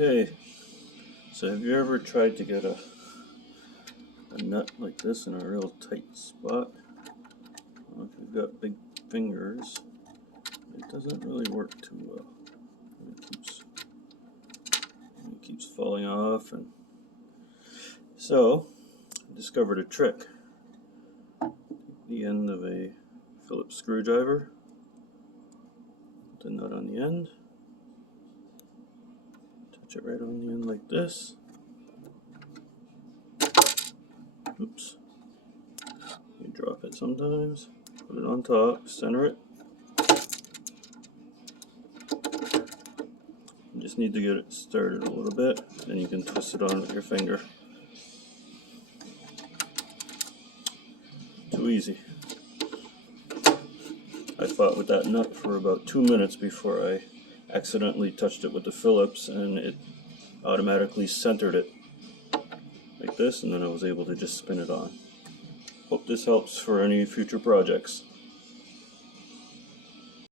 Okay, so have you ever tried to get a nut like this in a real tight spot? Well, if you've got big fingers, it doesn't really work too well. It keeps falling off, and so I discovered a trick. Take the end of a Phillips screwdriver, put the nut on the end, touch it right on the end like this. Oops. You drop it sometimes, put it on top, center it. You just need to get it started a little bit, then you can twist it on with your finger. Too easy. I fought with that nut for about 2 minutes before I accidentally touched it with the Phillips, and it automatically centered it like this, and then I was able to just spin it on. Hope this helps for any future projects.